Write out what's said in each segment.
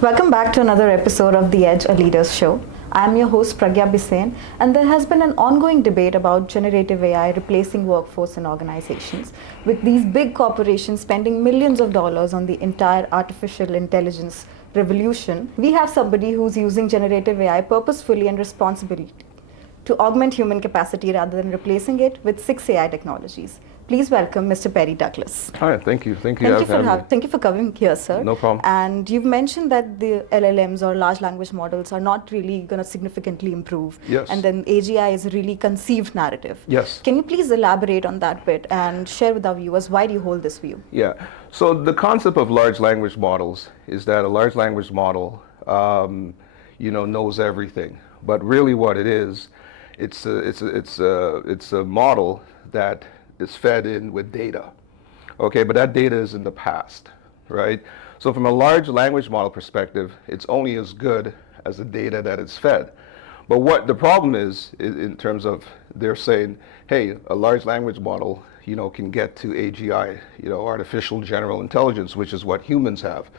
Welcome back to another episode of The Edge, a Leaders Show. I'm your host Pragya Bisain, and there has been an ongoing debate about generative AI replacing workforce in organizations, with these big corporations spending millions of dollars on the entire artificial intelligence revolution. We have somebody who's using generative AI purposefully and responsibly to augment human capacity rather than replacing it with 6 AI technologies. Please welcome Mr. Perry Douglas. Hi, thank you. Thank Thank you for coming here, sir. No problem. And you've mentioned that the LLMs or large language models are not really going to significantly improve. Yes. And then AGI is a really conceived narrative. Yes. Can you please elaborate on that bit and share with our viewers why do you hold this view? Yeah. So the concept of large language models is that a large language model, knows everything. But really, what it is, it's a model that is fed in with data. Okay, but that data is in the past, right? So from a large language model perspective, it's only as good as the data that it's fed. But what the problem is in terms of they're saying, hey, a large language model, can get to AGI, artificial general intelligence, which is what humans have.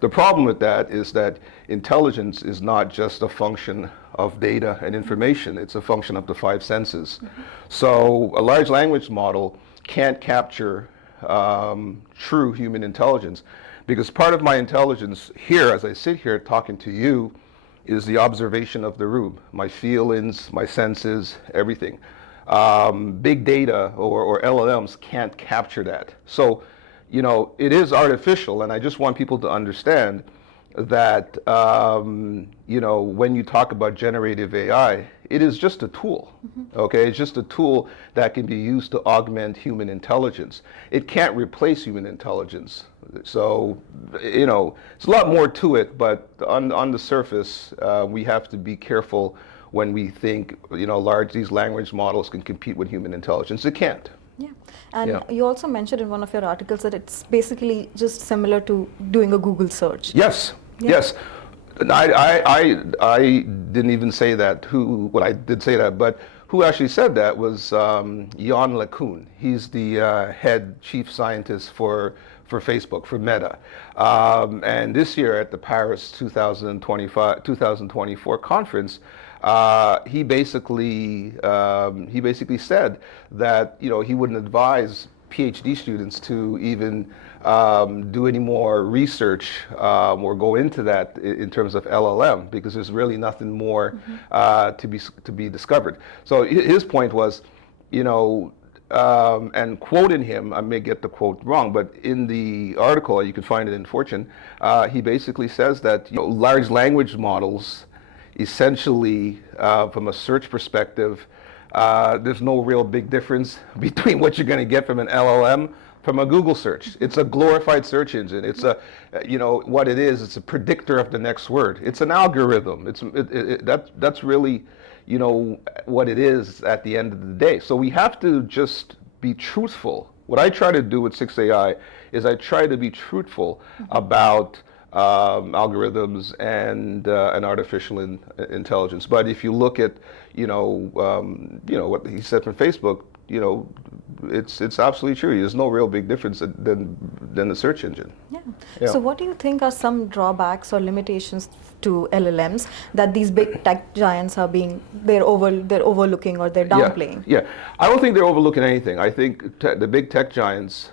The problem with that is that intelligence is not just a function of data and information, it's a function of the 5 senses. Mm-hmm. So a large language model can't capture true human intelligence, because part of my intelligence here, as I sit here talking to you, is the observation of the room, my feelings, my senses, everything. Big data or LLMs can't capture that. So, it is artificial, and I just want people to understand that, when you talk about generative AI, it is just a tool, okay? It's just a tool that can be used to augment human intelligence. It can't replace human intelligence. So, it's a lot more to it, but on the surface, we have to be careful when we think, these language models can compete with human intelligence. It can't. Yeah, and you also mentioned in one of your articles that it's basically just similar to doing a Google search. Yes, yes. I didn't even say that. I did say that, but who actually said that was Yann LeCun. He's the head chief scientist for Facebook, for Meta. And this year at the Paris 2024 conference, he basically said that he wouldn't advise PhD students to even do any more research or go into that in terms of LLM, because there's really nothing more to be discovered. So his point was, and quoting him, I may get the quote wrong, but in the article, you can find it in Fortune, he basically says that large language models, essentially, from a search perspective, there's no real big difference between what you're going to get from an LLM from a Google search. It's a glorified search engine. It's what it is. It's a predictor of the next word. It's an algorithm. That's really, what it is at the end of the day. So we have to just be truthful. What I try to do with 6AI is I try to be truthful about algorithms and artificial intelligence. But if you look at what he said from Facebook, it's absolutely true. There's no real big difference than the search engine. Yeah. So what do you think are some drawbacks or limitations to LLMs that these big tech giants they're overlooking or they're downplaying? Yeah. I don't think they're overlooking anything. I think the big tech giants,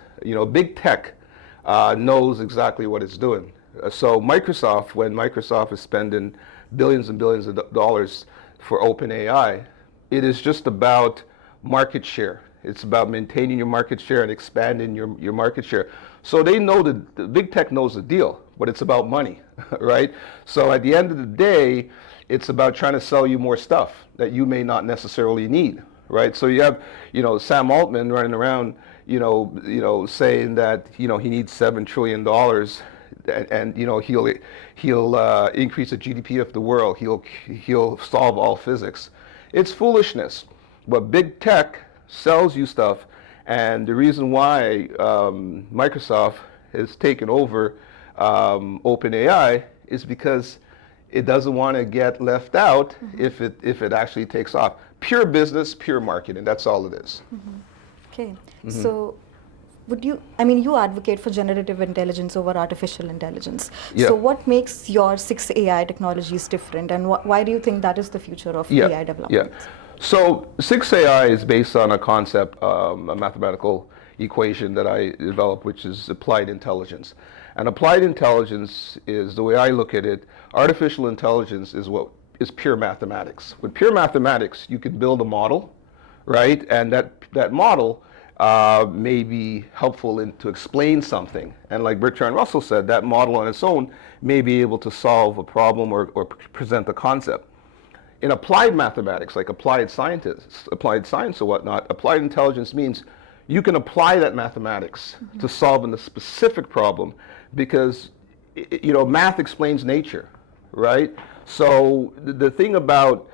big tech knows exactly what it's doing. So Microsoft, when Microsoft is spending billions and billions of dollars for OpenAI, it is just about market share. It's about maintaining your market share and expanding your market share. So they know the big tech knows the deal, but it's about money, right? So at the end of the day, it's about trying to sell you more stuff that you may not necessarily need, right? So you have, Sam Altman running around, saying that, he needs $7 trillion. And he'll increase the GDP of the world. He'll solve all physics. It's foolishness. But big tech sells you stuff, and the reason why Microsoft has taken over OpenAI is because it doesn't want to get left out if it actually takes off. Pure business, pure marketing. That's all it is. Okay. So you advocate for generative intelligence over artificial intelligence. Yeah. So what makes your 6 AI technologies different, and why do you think that is the future of Yeah, AI yeah. development? So 6 AI is based on a concept, a mathematical equation that I developed, which is applied intelligence. And applied intelligence is, the way I look at it, artificial intelligence is what is pure mathematics. With pure mathematics, you can build a model, right? And that model may be helpful to explain something. And like Bertrand Russell said, that model on its own may be able to solve a problem or present a concept. In applied mathematics, like applied science or whatnot, applied intelligence means you can apply that mathematics to solve a specific problem because, math explains nature, right? So the thing about,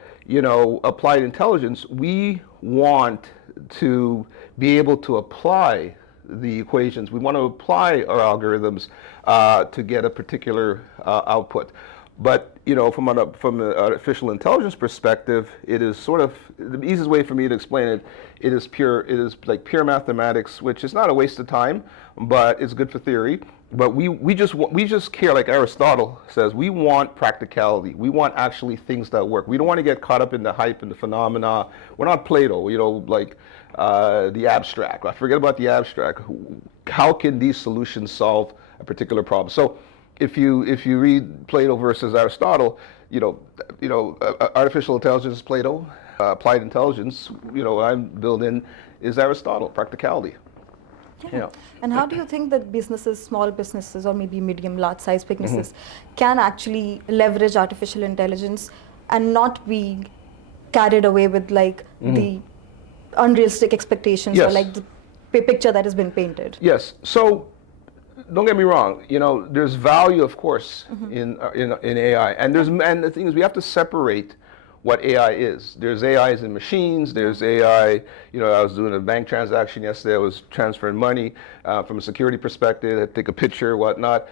applied intelligence, we want to be able to apply the equations. We want to apply our algorithms to get a particular output. But from an artificial intelligence perspective, it is sort of the easiest way for me to explain it. It is like pure mathematics, which is not a waste of time, but it's good for theory. But we just care, like Aristotle says, we want practicality. We want actually things that work. We don't want to get caught up in the hype and the phenomena. We're not Plato, like the abstract. I forget about the abstract. How can these solutions solve a particular problem? So if you read Plato versus Aristotle, artificial intelligence is Plato, applied intelligence, I'm built in is Aristotle, practicality. Yeah. And how do you think that businesses, small businesses, or maybe medium, large-sized businesses, can actually leverage artificial intelligence and not be carried away with the unrealistic expectations or like the picture that has been painted? Yes. So don't get me wrong. There's value, of course, in AI, and the thing is, we have to separate what AI is. There's AIs in machines. There's AI. I was doing a bank transaction yesterday. I was transferring money from a security perspective. I take a picture, whatnot.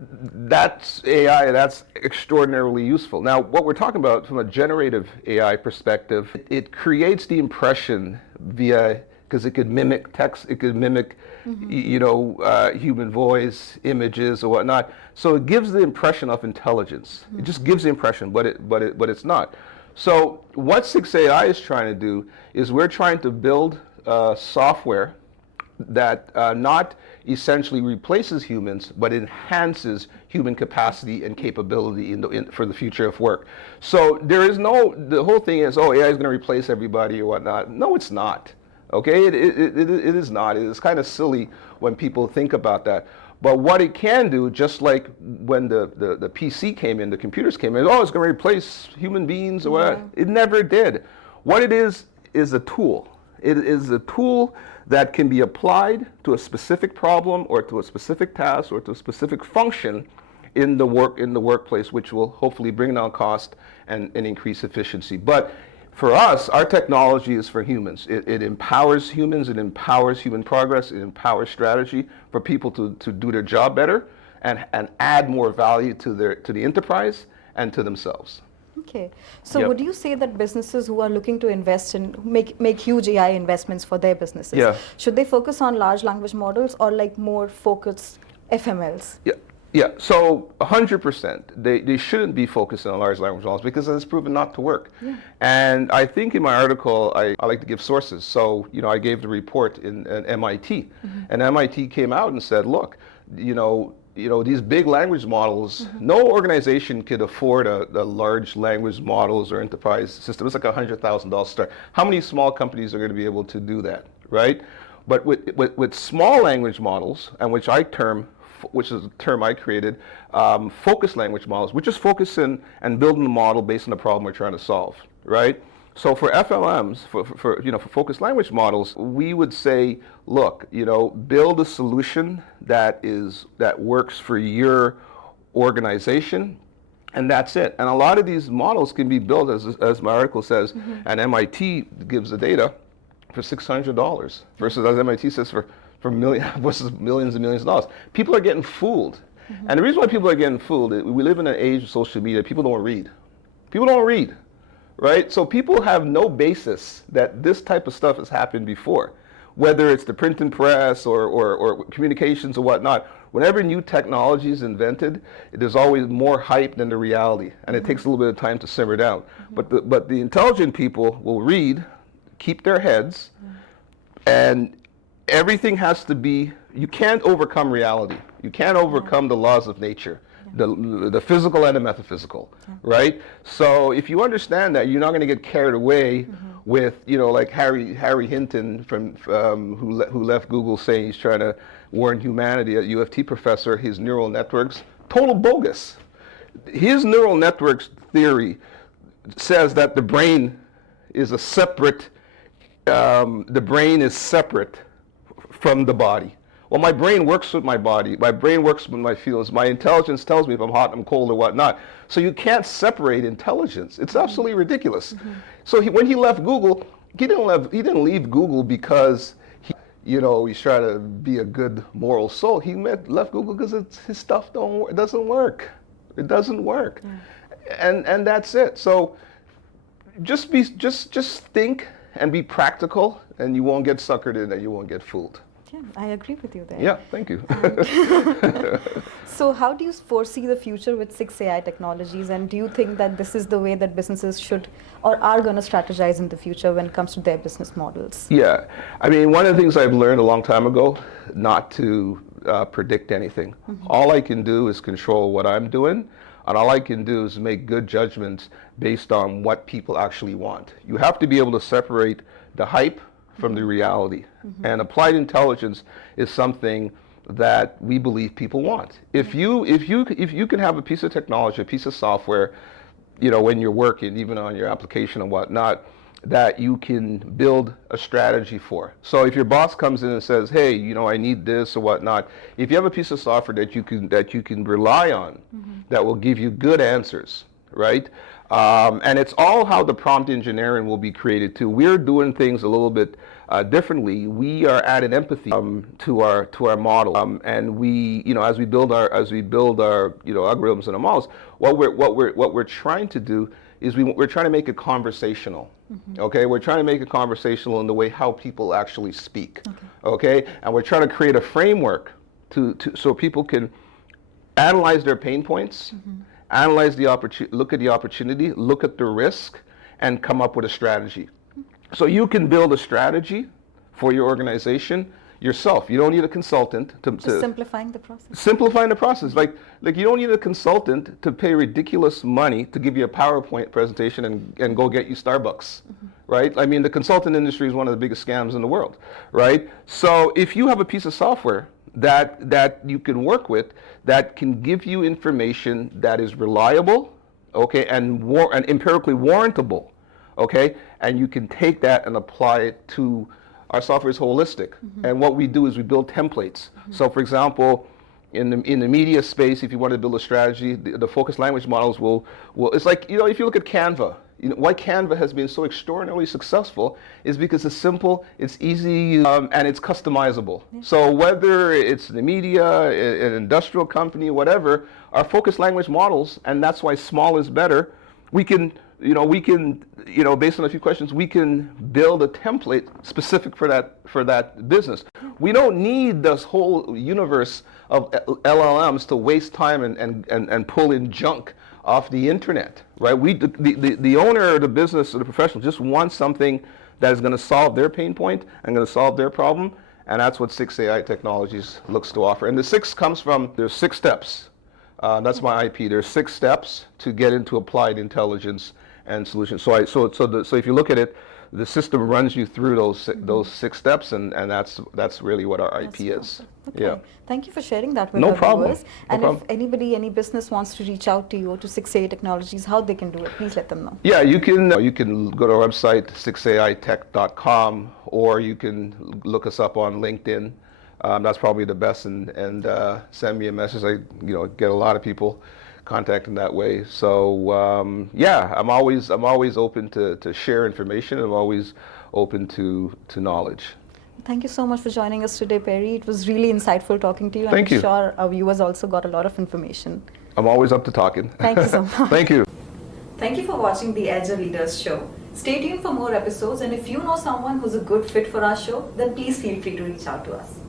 That's AI. That's extraordinarily useful. Now, what we're talking about from a generative AI perspective, it creates the impression because it could mimic text, it could mimic, human voice, images, or whatnot. So it gives the impression of intelligence. It just gives the impression, but it's not. So what 6AI is trying to do is we're trying to build software that not essentially replaces humans, but enhances human capacity and capability for the future of work. So the whole thing is, AI is going to replace everybody or whatnot. No, it's not. Okay, it is not. It is kind of silly when people think about that. But what it can do, just like when the PC came in, the computers came in, it's going to replace human beings or what? It never did. What it is a tool. It is a tool that can be applied to a specific problem or to a specific task or to a specific function in the workplace, which will hopefully bring down cost and increase efficiency. But for us, our technology is for humans. It empowers humans, it empowers human progress, it empowers strategy for people to do their job better and add more value to the enterprise and to themselves. Okay. So would you say that businesses who are looking to invest in, make huge AI investments for their businesses, should they focus on large language models or more focused FMLs? Yeah, so 100%. They shouldn't be focusing on large language models because it's proven not to work. And I think in my article, I like to give sources. So, I gave the report in MIT. And MIT came out and said, look, these big language models, no organization could afford a large language models or enterprise system. It's like $100,000 start. How many small companies are going to be able to do that, right? But with small language models, and which is a term I created, focused language models. We're just focusing and building the model based on the problem we're trying to solve, right? So for FLMs, for focused language models, we would say, look, build a solution that works for your organization, and that's it. And a lot of these models can be built, as my article says, and MIT gives the data for $600 versus, as MIT says, for millions and millions of dollars. People are getting fooled. And the reason why people are getting fooled, we live in an age of social media. People don't read. Right? So people have no basis that this type of stuff has happened before. whether it's the printing press or communications or whatnot, whenever new technology is invented, there's always more hype than the reality, and it takes a little bit of time to simmer down. But the intelligent people will read, keep their heads, and everything has to be, you can't overcome reality. You can't overcome the laws of nature, the physical and the metaphysical, right? So if you understand that, you're not going to get carried away with, like Harry Hinton who left Google saying he's trying to warn humanity, a UFT professor, his neural networks, total bogus. His neural networks theory says that the brain is a separate, the brain is separate from the body. Well, my brain works with my body. My brain works with my feelings. My intelligence tells me if I'm hot, I'm cold, or whatnot. So you can't separate intelligence. It's absolutely ridiculous. So when he left Google, he didn't leave Google because he's trying to be a good moral soul. He left Google because his stuff doesn't work. It doesn't work, and that's it. So just think and be practical, and you won't get suckered in, and you won't get fooled. Yeah, I agree with you there. Yeah, thank you. So how do you foresee the future with 6AI technologies, and do you think that this is the way that businesses should or are going to strategize in the future when it comes to their business models? Yeah, I mean, one of the things I've learned a long time ago, not to predict anything. All I can do is control what I'm doing, and all I can do is make good judgments based on what people actually want. You have to be able to separate the hype from the reality. And applied intelligence is something that we believe people want. If you can have a piece of technology, a piece of software, when you're working, even on your application and whatnot, that you can build a strategy for. So if your boss comes in and says, hey, I need this or whatnot, if you have a piece of software that you can rely on, that will give you good answers, right? And it's all how the prompt engineering will be created too. We're doing things a little bit differently. We are adding empathy to our model, and we, as we build our algorithms and our models, what we're trying to do is we're trying to make it conversational. Okay, we're trying to make it conversational in the way how people actually speak. Okay, and we're trying to create a framework so people can analyze their pain points. Analyze the opportunity, look at the opportunity, look at the risk, and come up with a strategy. So you can build a strategy for your organization yourself. You don't need a consultant to simplifying the process. Simplifying the process. Like you don't need a consultant to pay ridiculous money to give you a PowerPoint presentation and go get you Starbucks, right? I mean, the consultant industry is one of the biggest scams in the world, right? So if you have a piece of software that you can work with, that can give you information that is reliable, okay, and empirically warrantable, okay, and you can take that and apply it to, our software is holistic, and what we do is we build templates. So for example, in the media space, if you want to build a strategy, the focused language models will it's like, if you look at Canva, why Canva has been so extraordinarily successful is because it's simple, it's easy, and it's customizable. So whether it's the media, an industrial company, whatever, our focused language models, and that's why small is better, we can, based on a few questions, we can build a template specific for that business. We don't need this whole universe of LLMs to waste time and pull in junk off the internet, right? The owner of the business or the professional just wants something that is going to solve their pain point and going to solve their problem, and that's what 6AI Technologies looks to offer. And the 6 comes from, there's 6 steps. That's my IP. There's 6 steps to get into applied intelligence and solutions. So if you look at it, the system runs you through those 6 steps, and that's really what our IP is. Okay. Yeah. Thank you for sharing that with No our problem. viewers. And if any business wants to reach out to you or to 6AI Technologies, how they can do it, please let them know. Yeah, you can go to our website 6aitech.com, or you can look us up on LinkedIn. That's probably the best, and send me a message. I get a lot of people contacting that way. So yeah, I'm always open to share information. I'm always open to knowledge. Thank you so much for joining us today, Perry. It was really insightful talking to you. Thank you. I'm sure our viewers also got a lot of information. I'm always up to talking. Thank you so much. Thank you. Thank you for watching the Edge of Leaders show. Stay tuned for more episodes, and if you know someone who's a good fit for our show, then please feel free to reach out to us.